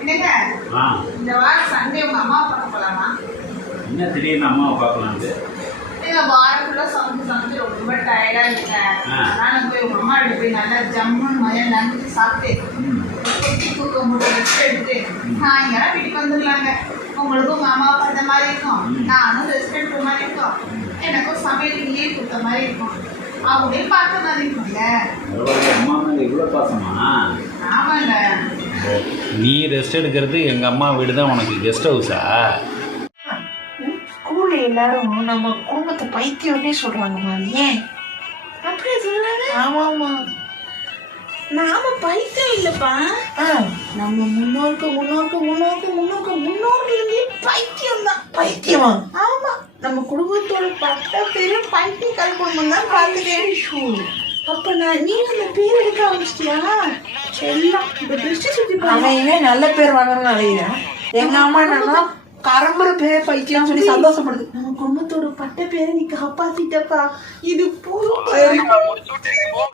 என்னங்க இந்த வாரம் சண்டே உங்க அம்மா பார்க்க போலாமா என்ன திடீர்னு அம்மாவை பார்க்கலான்ட்டு நீங்க வாரம் ஃபுல்லாக சமைச்சு சமைச்சு ரொம்ப அதனால போய் உங்க அம்மா கிட்ட போய் நல்லா ஜம்முன்னு மதியம் லஞ்சு சாப்பிட்டு ம். கொட்டி தூக்கம் ரெஸ்ட் எடுத்து வீட்டுக்கு வந்துடலாங்க உங்களுக்கும் உங்க அம்மா பார்த்த மாதிரி இருக்கும் நானும் ரெஸ்ட் எடுக்கிற மாதிரி இருக்கும் எனக்கும் சமையலுக்கு லீவ் கொடுத்த மாதிரி இருக்கும் அவங்களையும் பார்த்த மாதிரி இருக்கும்ல அம்மா இவ்வளோ பாசமா? நீ ரெஸ்ட் எடுக்கிறது எங்கள் அம்மா வீடு தான் உனக்கு கெஸ்ட் ஹவுஸா ஸ்கூல்ல எல்லாரும் நம்ம குடும்பத்தை பைத்தியம்னே சொல்றாங்கம்மா அது ஏன்? அப்படியே சொல்றாங்க ஆமா ஆமா. நாம பைத்தியம் இல்லப்பா. ஆ, நம்ம முன்னோருக்கு முன்னோருக்கு முன்னோருக்கு முன்னோருக்கு முன்னோர்களே பைத்தியம் தான் பைத்தியமா? ஆமா. நம்ம குடும்பத்தோட பட்ட பேரு பைத்தியக்கார குடும்பம் தான் பார்த்துட்டேன் அப்ப நான் நீ அந்த பேர் எடுக்க ஆரம்பிச்சிட்டியா? செல்லம் இந்த திருஷ்டி சுத்தி. அவன் நல்ல பேர் வாங்கணும்னு அழைக்கிறேன் எங்க அம்மா என்னன்னா கரம்பரை பேர் பைத்தியம்னு சொல்லி சந்தோஷப்படுது. நம்ம குடும்பத்தோட பட்ட பேரை நீ காப்பாத்திட்டப்பா. இது போதும்